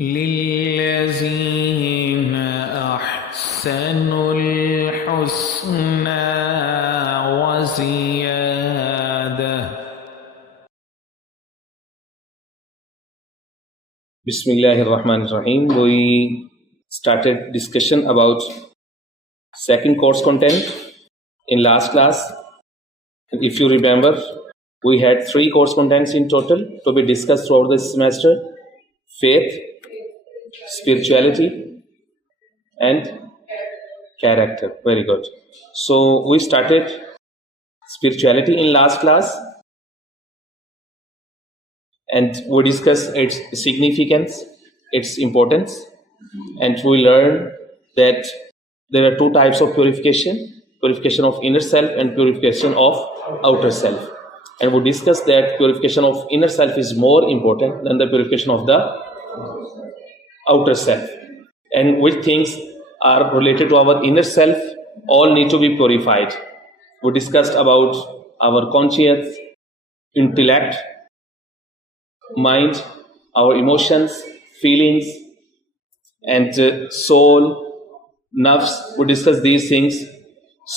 للذين أحسنوا الحسنى وزيادة. Bismillahirrahmanirrahim. We started discussion about second course content in last class. If you remember, we had 3 course contents in total to be discussed throughout this semester: faith, spirituality, and character. Very good. So we started spirituality in last class, and we discussed its significance, its importance, and we learned that there are 2 types of purification: purification of inner self and purification of outer self. And we discussed that purification of inner self is more important than the purification of the outer self, and which things are related to our inner self all need to be purified. We discussed about our conscience, intellect, mind, our emotions, feelings, and soul, nafs. We discussed these things.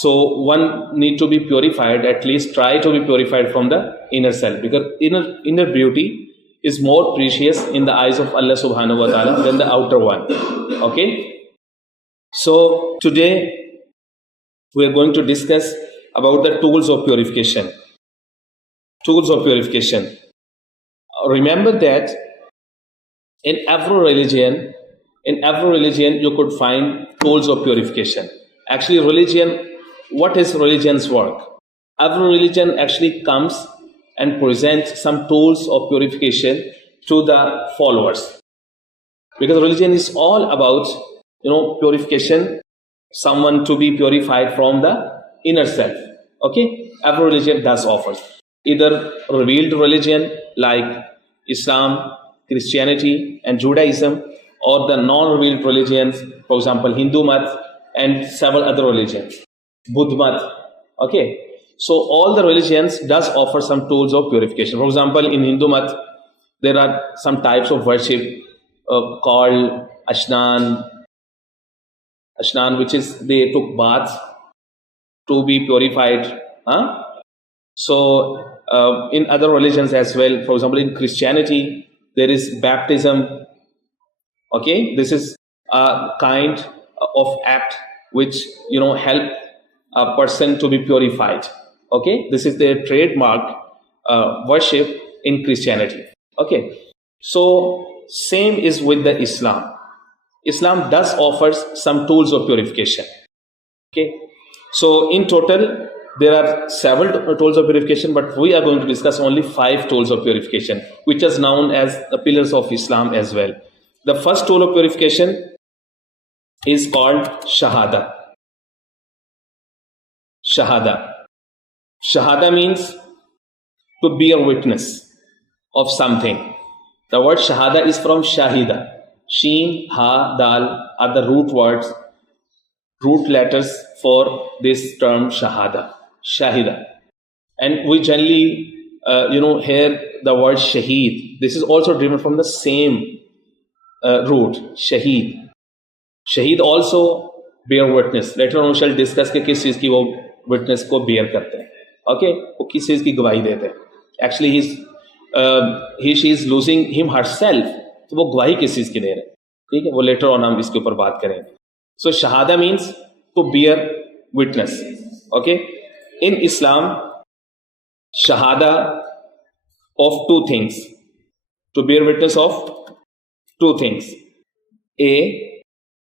So one need to be purified, at least try to be purified from the inner self, because inner beauty is more precious in the eyes of Allah subhanahu wa ta'ala than the outer one. Okay? So today we are going to discuss about the tools of purification. Tools of purification. Remember that in every religion you could find tools of purification. Actually, what is religion's work? Every religion actually comes and presents some tools of purification to the followers, because religion is all about purification, someone to be purified from the inner self. Okay, every religion does offer either revealed religion like Islam, Christianity, and Judaism, or the non-revealed religions, for example Hindu Mat and several other religions, Buddha Mat. Okay, so all the religions does offer some tools of purification. For example, in Hindu Mat there are some types of worship called ashnan, which is they took baths to be purified. So in other religions as well, for example in Christianity there is baptism. Okay, this is a kind of act which help a person to be purified. Okay, this is their trademark worship in Christianity. Okay, so same is with the Islam. Islam does offers some tools of purification. Okay, so in total there are several tools of purification, but we are going to discuss only 5 tools of purification, which is known as the pillars of Islam as well. The first tool of purification is called Shahadah. Shahadah. Shahadah means to bear witness of something. The word Shahadah is from Shahida. Sheen, Ha, Dal are the root letters for this term Shahadah. Shahida. And we generally hear the word Shaheed. This is also driven from the same root, Shaheed. Shaheed also bear witness. Later on we shall discuss कि किस चीज की वो witness को bear करते हैं. Okay, वो किस चीज की गवाही देते हैं. Actually she is losing him herself. तो वो गवाही किस चीज की दे रहे हैं. ठीक है, वो later on हम इसके ऊपर बात करेंगे. So Shahada means to bear witness. Okay, in Islam, Shahada of 2 things. To bear witness of 2 things. A,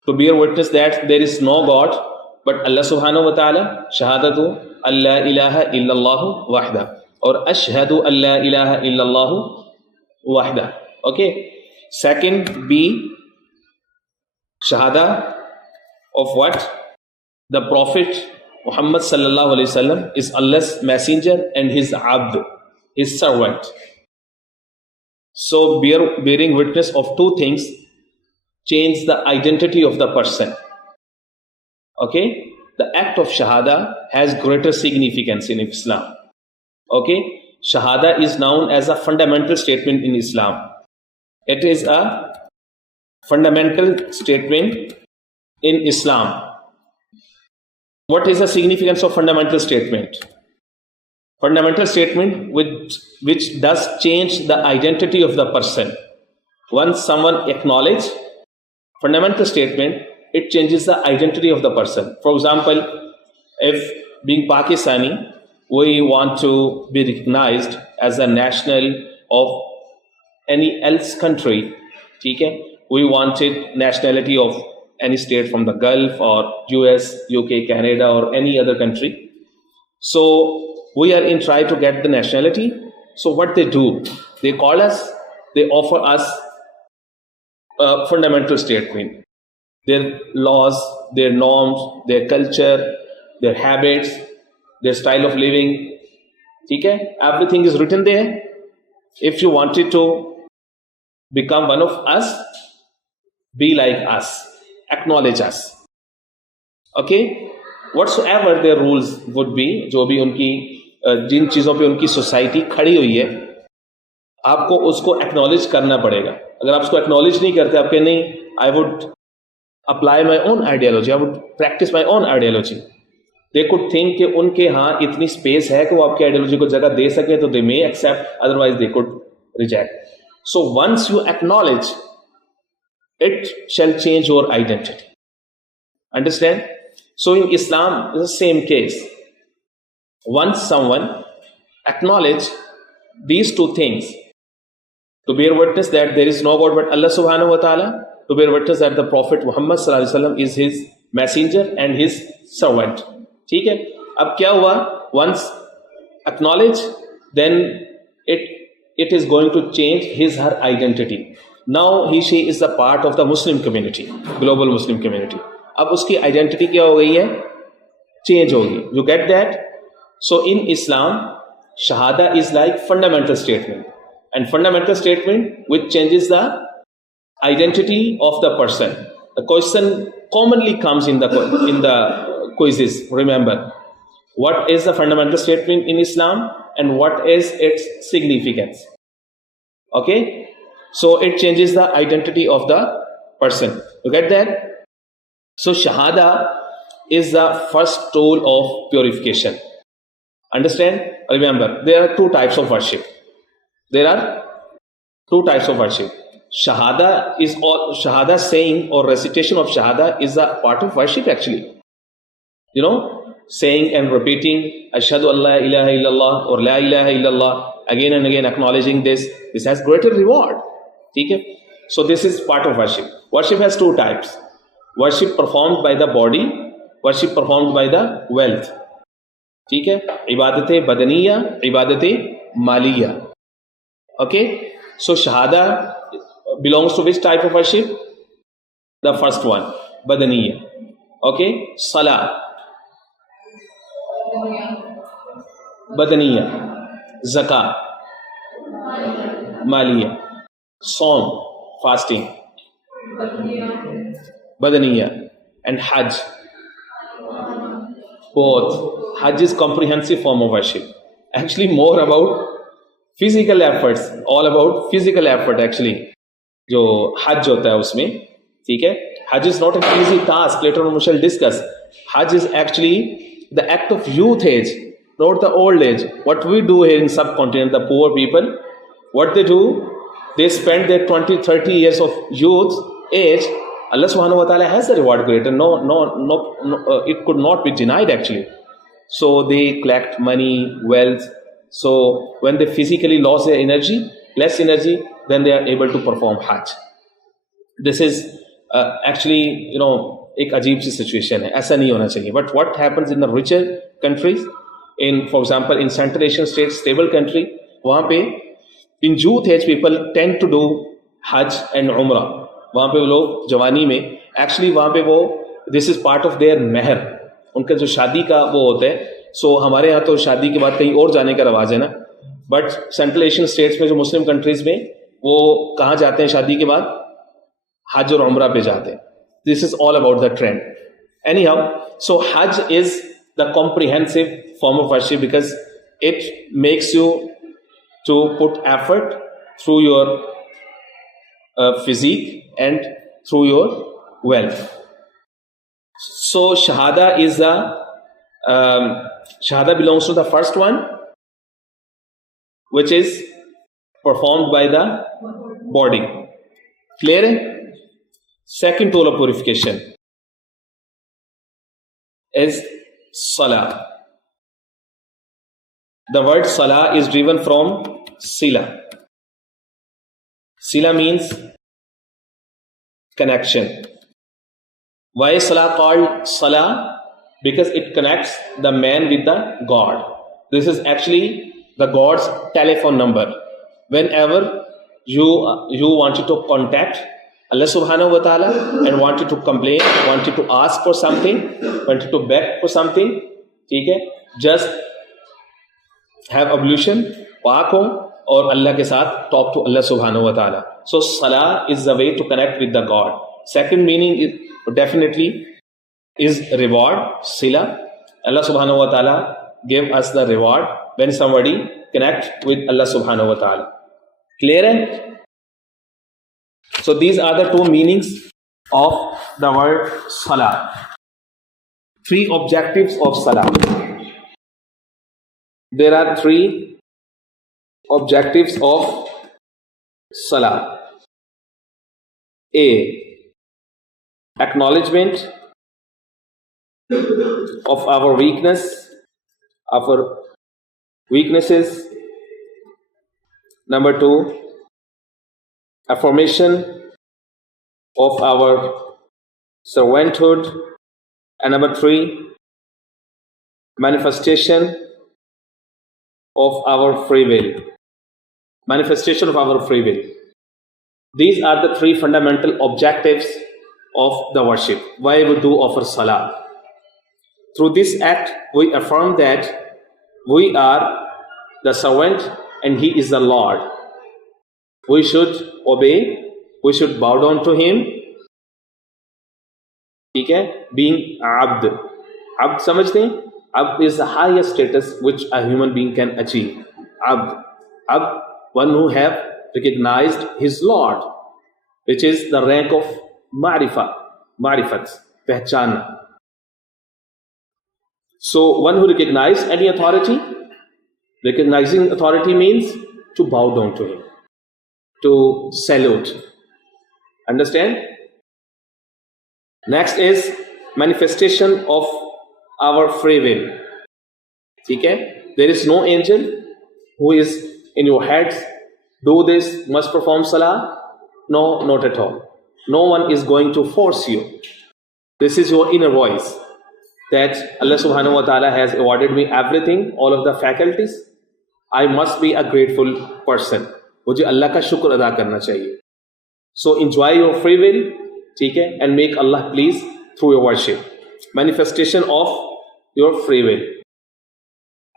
to bear witness that there is no God but Allah subhanahu wa ta'ala. Shahadatu alla ilaha illallahu wahda, or ashhadu alla ilaha illallahu wahda. Okay. Second, B, Shahada of what? The Prophet Muhammad sallallahu alaihi wasallam is Allah's messenger and his abd, his servant. So bearing witness of 2 things change the identity of the person. Okay, the act of Shahada has greater significance in Islam. Okay, Shahada is known as a fundamental statement in Islam. It is a fundamental statement in Islam. What is the significance of fundamental statement? Fundamental statement which does change the identity of the person. Once someone acknowledges fundamental statement, it changes the identity of the person. For example, if being Pakistani, we want to be recognized as a national of any else country, okay? We wanted nationality of any state from the Gulf or US, UK, Canada, or any other country. So we are in try to get the nationality. So what they do, they call us, they offer us a fundamental statement. Their laws, their norms, their culture, their habits, their style of living. Okay? Everything is written there. If you wanted to become one of us, be like us, acknowledge us. Okay? Whatsoever their rules would be, जो भी उनकी जिन चीज़ों पे उनकी society खड़ी हुई है, आपको उसको एक्नॉलेज करना पड़ेगा. अगर आप उसको एक्नॉलेज नहीं करते, आप कहें नहीं, I would apply my own ideology, I would practice my own ideology. They could think कि उनके यहाँ इतनी स्पेस है कि वो आपकी आइडियोलॉजी को जगह दे सके, तो they may accept, otherwise they could reject. So once you acknowledge, it shall change your identity. Understand? So in Islam, it's the same case. Once someone acknowledge these two things, to bear witness that there is no God but Allah subhanahu wa ta'ala, to bear witness that the Prophet Muhammad sallallahu alaihi wasallam is his messenger and his servant. ठीक है? अब क्या हुआ? Once acknowledge, then it is going to change his her identity. Now she is a part of the Muslim community, global Muslim community. अब उसकी identity क्या हो गई है? Change होगी. You get that? So in Islam, Shahadah is like fundamental statement, and fundamental statement which changes the identity of the person. The question commonly comes in the quizzes. Remember, what is the fundamental statement in Islam and what is its significance? Okay? So it changes the identity of the person. You get that? So Shahadah is the first tool of purification. Understand? Remember, there are two types of worship. There are two types of worship. Shahadah saying or recitation of Shahadah is a part of worship actually. You know, saying and repeating Ashhadu an la ilaha illallah or la ilaha illallah again and again, acknowledging this has greater reward. Okay? So this is part of worship. Worship has two types. Worship performed by the body, worship performed by the wealth. ठीक है? इबादते बदनिया, इबादते Mallya. Okay? So Shahadah belongs to which type of worship? The first one, badaniya. Okay? Salah, badaniya. Zakah, maliya. Saum, fasting, badaniya. And Hajj, both. Hajj is comprehensive form of worship. Actually more about physical efforts, all about physical effort actually. जो Hajj होता है उसमें, ठीक है? Hajj is not an easy task. Later on we shall discuss. Hajj is actually the act of youth age, not the old age. What we do here in subcontinent, the poor people, what they do, they spend their 20-30 years of youth age. Allah subhanahu wa ta'ala has a reward greater. No, it could not be denied actually. So they collect money, wealth. So when they physically lose their energy, less energy, then they are able to perform Hajj. This is actually, एक अजीब सी situation है. ऐसा नहीं होना चाहिए. But what happens in the richer countries, for example, in Central Asian states, stable country, वहाँ पे in youth age people tend to do Hajj and Umrah. वहाँ पे वो लोग जवानी में एक्चुअली वहाँ पे वो this is part of their महर, उनका जो शादी का वो होता है. सो हमारे यहाँ तो शादी के बाद कहीं और जाने का रवाज है ना, बट सेंट्रल एशियन स्टेट्स में जो मुस्लिम कंट्रीज में वो कहाँ जाते हैं शादी के बाद? हज और उम्रा पे जाते हैं. This is all about the trend. Anyhow, so हज is the comprehensive form of worship because it makes you to put effort through your physique and through your wealth. So Shahadah is Shahadah belongs to the first one, which is performed by the body. Clear? Second tool of purification is Salah. The word Salah is driven from Sila. Sila means connection. Why is Salah called Salah? Because it connects the man with the God. This is actually the God's telephone number. Whenever you wanted to contact Allah subhanahu wa ta'ala and wanted to complain, wanted to ask for something, wanted to beg for something, okay? Just have ablution, पाक हो और Allah के साथ talk to Allah subhanahu wa ta'ala. So Salah is the way to connect with the God. Second meaning is definitely is reward, Sila. Allah subhanahu wa ta'ala gave us the reward when somebody connect with Allah subhanahu wa ta'ala. Clear? So these are the two meanings of the word Salah. Three objectives of Salah. There are three objectives of Salah. A. Acknowledgement of our weaknesses. Number two, affirmation of our servanthood. And number three, manifestation of our free will. Manifestation of our free will. These are the three fundamental objectives of the worship. Why we do offer Salah? Through this act, we affirm that we are the servant and He is the Lord. We should obey, we should bow down to Him. Okay? Being Abd. Abd समझते हैं? Abd is the highest status which a human being can achieve. Abd. Abd, one who have recognized his Lord, which is the rank of Ma'rifat, pehchanna. So one who recognizes any authority, recognizing authority means to bow down to him, to salute. Understand? Next is manifestation of our free will. Okay? There is no angel who is in your heads, do this, must perform Salah. No, not at all. No one is going to force you. This is your inner voice that Allah subhanahu wa ta'ala has awarded me everything, all of the faculties. I must be a grateful person. मुझे अल्लाह का शुक्र अदा करना चाहिए. So enjoy your free will, okay, and make Allah please through your worship. Manifestation of your free will.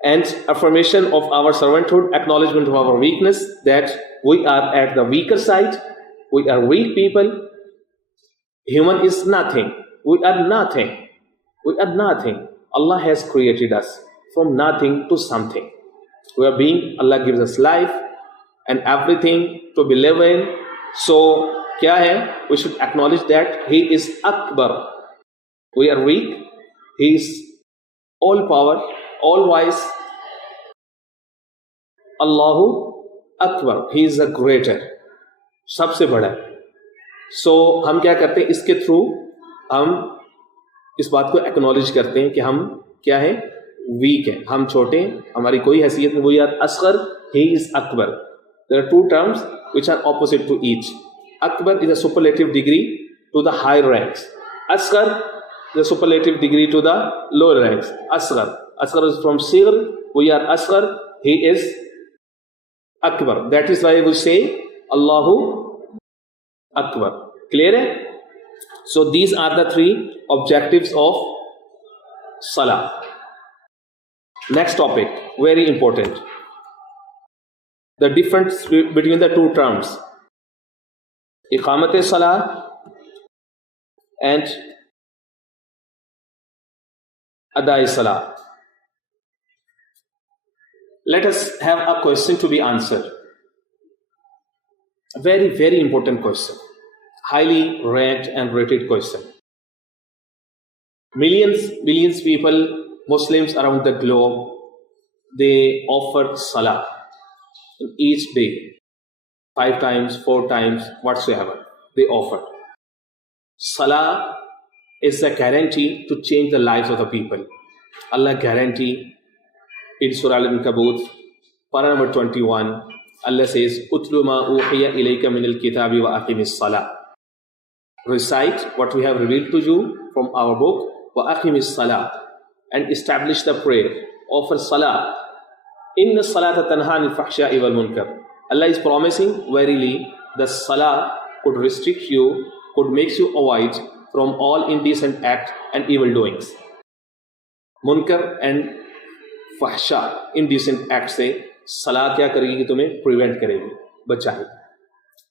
And affirmation of our servanthood, acknowledgement of our weakness, that we are at the weaker side. We are weak people. Human is nothing. We are nothing. We are nothing. Allah has created us from nothing to something. We are being, Allah gives us life and everything to be live in. So, kya hai? We should acknowledge that He is Akbar. We are weak. He is all power, all wise. Allahu Akbar. He is the greater. सबसे बड़ा. So हम क्या करते हैं? इसके through हम इस बात को एक्नॉलेज करते हैं कि हम क्या है? वीक है, हम छोटे, हमारी कोई हैसियत नहीं. We are Asghar, he is Akbar. There are two terms which are opposite to each. Akbar is a superlative degree to the higher ranks. Asghar is a superlative degree to the lower ranks. Asghar is from Sigr. We are Asghar. He is Akbar. That is why we say Allahu Akbar. Clear? So these are the three objectives of Salah. Next topic, very important. The difference between the two terms, Iqamat Salah and Adai Salah. Let us have a question to be answered. A very, very important question. highly ranked and rated question. Millions people, Muslims around the globe, they offer Salah each day, 5 times, 4 times, whatsoever they offer. Salah is a guarantee to change the lives of the people. Allah guarantee in Surah Al-Ankabut, para number 21, Allah says, "Utlu ma uhiya ilayka min al-kitabi wa aqimis salah." Recite what we have revealed to you from our book, wa aqimis salah, and establish the prayer. Offer salah. Inna salata tanha anil fahsha'i wal munkar. Allah is promising, verily, the salah could restrict you, could make you avoid from all indecent act and evil doings. Munkar and fahsha, indecent act से salah क्या करेगी कि तुम्हें prevent करेगी, बचाएगी.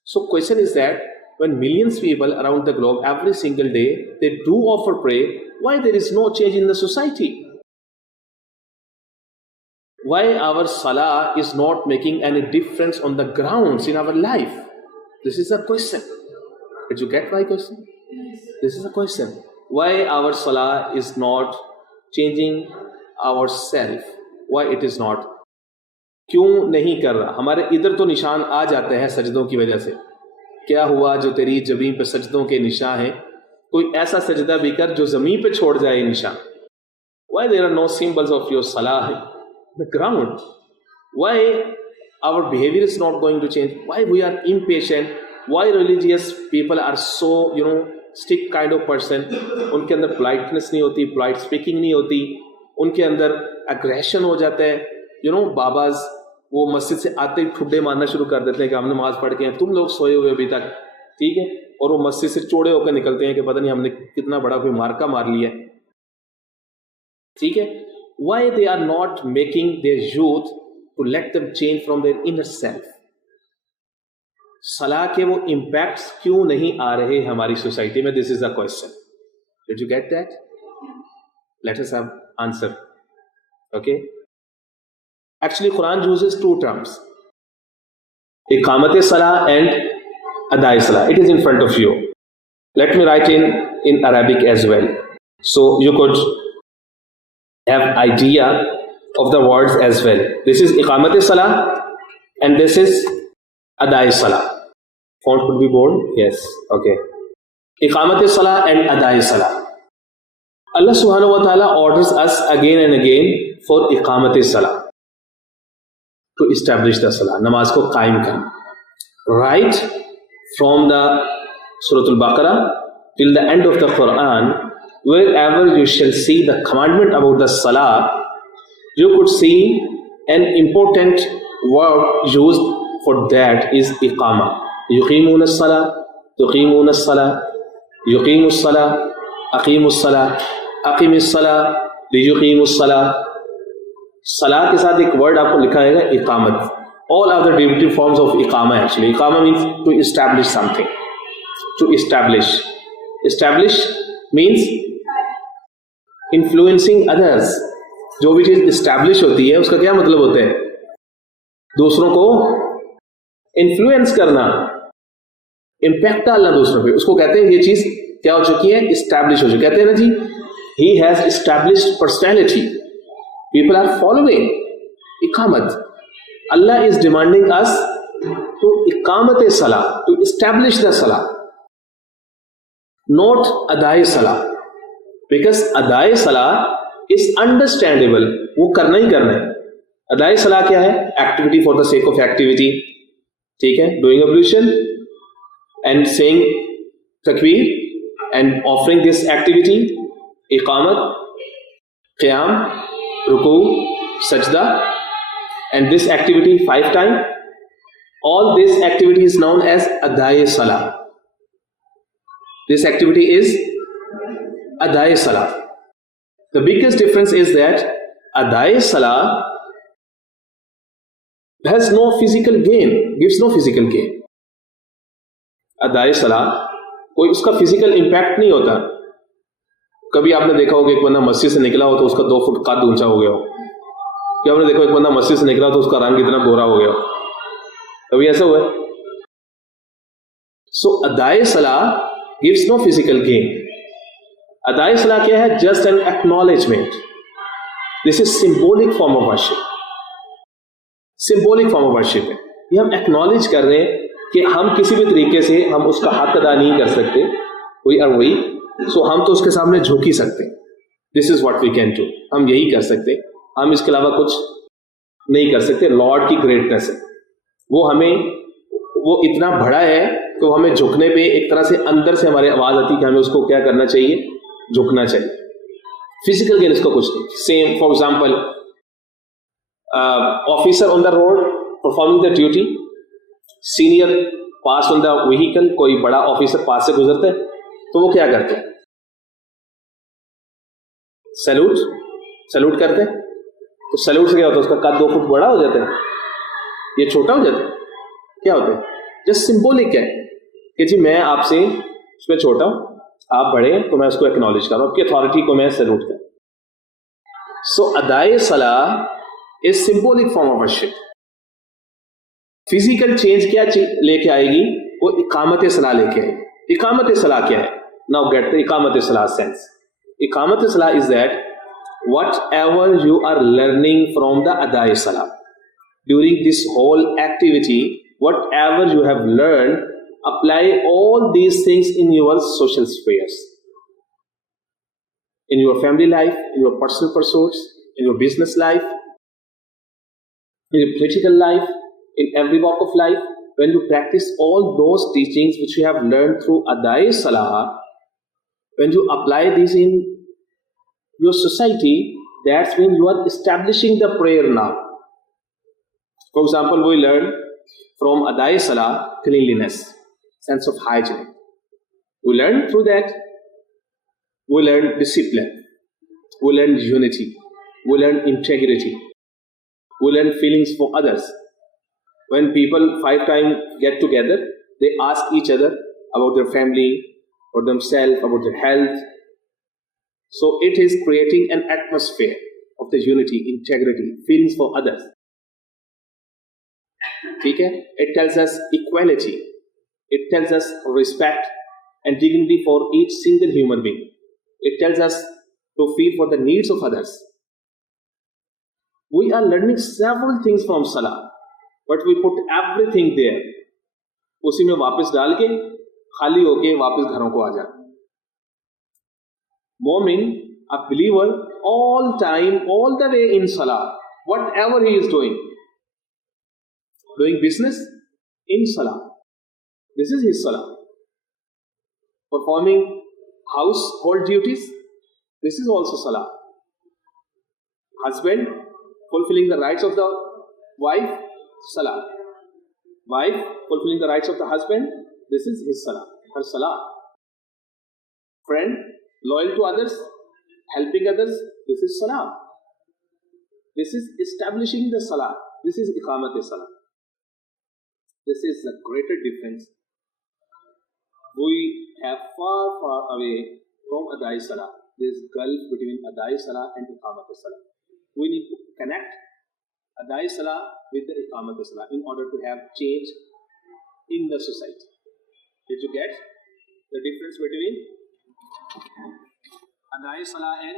So question is that when millions of people around the globe every single day they do offer prayer, why there is no change in the society? Why our salah is not making any difference on the grounds in our life? This is a question. Did you get my question? This is a question. Why our salah is not changing ourselves? Why it is not? क्यों नहीं कर रहा? हमारे इधर तो निशान आ जाते हैं सजदों की वजह से. क्या हुआ जो तेरी जमीन पे सजदों के निशान हैं? कोई ऐसा सजदा भी कर जो जमीन पे छोड़ जाए निशान. Why there are no symbols of your salah in the ground? Why our behavior is not going to change? Why we are impatient? Why religious people are so strict kind of person? उनके अंदर politeness नहीं होती, polite speaking नहीं होती, उनके अंदर aggression हो जाता है. बाबाज वो मस्जिद से आते ही ठुड्डे मारना शुरू कर देते हैं कि हमने नमाज पढ़ के हैं, तुम लोग सोए हुए अभी तक, ठीक है, और वो मस्जिद से चौड़े होकर निकलते हैं कि पता नहीं हमने कितना बड़ा कोई मार्का मार लिया, ठीक है. Why they are not making their youth to let them change from their inner self? सलाह के वो impacts क्यों नहीं आ रहे हमारी सोसाइटी में? This is a question. Did you get that? Let us have answer. Okay. Actually, Quran uses 2 terms, Iqamat Salah and Adai Salah. It is in front of you. Let me write in Arabic as well, so you could have idea of the words as well. This is Iqamat Salah and this is Adai Salah. Font could be bold? Yes. Okay. Iqamat Salah and Adai Salah. Allah subhanahu wa ta'ala orders us again and again for Iqamat Salah, to establish the salah, namaz ko qaim karna. Right from the Surah Al-Baqarah till the end of the Quran, wherever you shall see the commandment about the salah, you could see an important word used for that is iqama. Yuqimuna as-salah, tuqimuna as-salah, yuqimu as-salah, aqimu as-salah, aqimi as-salah, liyuqimu as-salah. सलाह के साथ एक word आपको लिखा रहेगा इकामत. All other derivative forms of इकामा actually. इकामा means to establish something. To establish. Establish means influencing others. जो भी चीज establish होती है उसका क्या मतलब होता है? दूसरों को influence करना, impact डालना दूसरों पे. उसको कहते हैं ये चीज क्या हो चुकी है? Establish हो चुकी है. कहते हैं ना जी, he has established personality. People are following Iqamat. Allah is demanding us to Iqamat Salah, to establish the Salah, not Adai Salah. Because Adai Salah is understandable. वो करना ही करना है. Adai Salah क्या है? Activity for the sake of activity. ठीक है? Doing ablution and saying takbir and offering this activity, Iqamat, Qiyam, Ruku, Sajda, and this activity 5 times. All this activity is known as Adai Salah. This activity is Adai Salah. The biggest difference is that Adai Salah has no physical gain, gives no physical gain. Adai Salah कोई उसका physical impact नहीं होता. कभी आपने देखा होगा एक बंदा मस्जिद से निकला हो तो उसका 2 फुट कद ऊंचा हो गया हो. क्या आपने देखा एक बंदा मस्जिद से निकला तो उसका रंग इतना गोरा हो गया हो? कभी ऐसा हुआ है? So adai salah gives no physical gain. Adai salah क्या है? Just an acknowledgement. This is symbolic form of worship. Symbolic form of worship है. ये हम acknowledge कर रहे हैं कि हम किसी भी तरीके से हम उसका हक अदा नहीं कर सकते, कोई और वही, सो हम तो उसके सामने झुक ही सकते हैं. This is what we can do. हम यही कर सकते, हम इसके अलावा कुछ नहीं कर सकते. लॉर्ड की ग्रेटनेस है, वो इतना बड़ा है तो हमें झुकने पे एक तरह से अंदर से हमारी आवाज आती है कि हमें उसको क्या करना चाहिए, झुकना चाहिए. फिजिकल गेन इसका कुछ नहीं. Same for example, officer on the road performing the duty, senior pass on the vehicle, कोई बड़ा ऑफिसर पास से गुजरते हैं तो वो क्या करते हैं? सैल्यूट करते हैं. तो सैल्यूट से क्या होता है? उसका कद 2 फुट बड़ा हो जाता है, ये छोटा हो जाता है. क्या होता है? जस्ट सिंबॉलिक है कि जी मैं आपसे उसमें छोटा हूं, आप बड़े हैं, तो मैं उसको एक्नॉलेज कर रहा हूं, आपकी अथॉरिटी को मैं सैल्यूट कर. सो अदाए सलाह is symbolic form of worship. Physical change क्या लेके आएगी? वो इकामत सलाह लेके आएगी. इकामत सलाह क्या है? नाउ गेट द इकामत सलाह सेंस. इकामत सलाह is that whatever you are learning from the adai salah during this whole activity, whatever you have learned, apply all these things in your social spheres, in your family life, in your personal pursuits, in your business life, in your political life, in every walk of life. When you practice all those teachings which you have learned through adai salah, when you apply these in your society, that's when you are establishing the prayer now. For example, we learn from adai salah cleanliness, sense of hygiene. We learn through that. We learn discipline. We learn unity. We learn integrity. We learn feelings for others. When people 5 times get together, they ask each other about their family, about themselves, about their health. So it is creating an atmosphere of the unity, integrity, feelings for others. Okay? It tells us equality. It tells us respect and dignity for each single human being. It tells us to feel for the needs of others. We are learning several things from Salah, but we put everything there. उसी में वापस डाल के खाली होके वापस घरों को आ जाए. Mu'min, a believer, all time, all the way in Salah, whatever he is doing business in Salah, this is his Salah. Performing household duties, this is also Salah. Husband, fulfilling the rights of the wife, Salah. Wife, fulfilling the rights of the husband, this is his Salah, her Salah. Friend, loyal to others, helping others, this is Salah. This is establishing the Salah. This is Iqamat Salah. This is the greater difference. We have far away from Adai Salah. There is gulf between Adai Salah and Iqamat Salah. We need to connect Adai Salah with the Iqamat Salah in order to have change in the society. Did you get the difference between Adai Salah and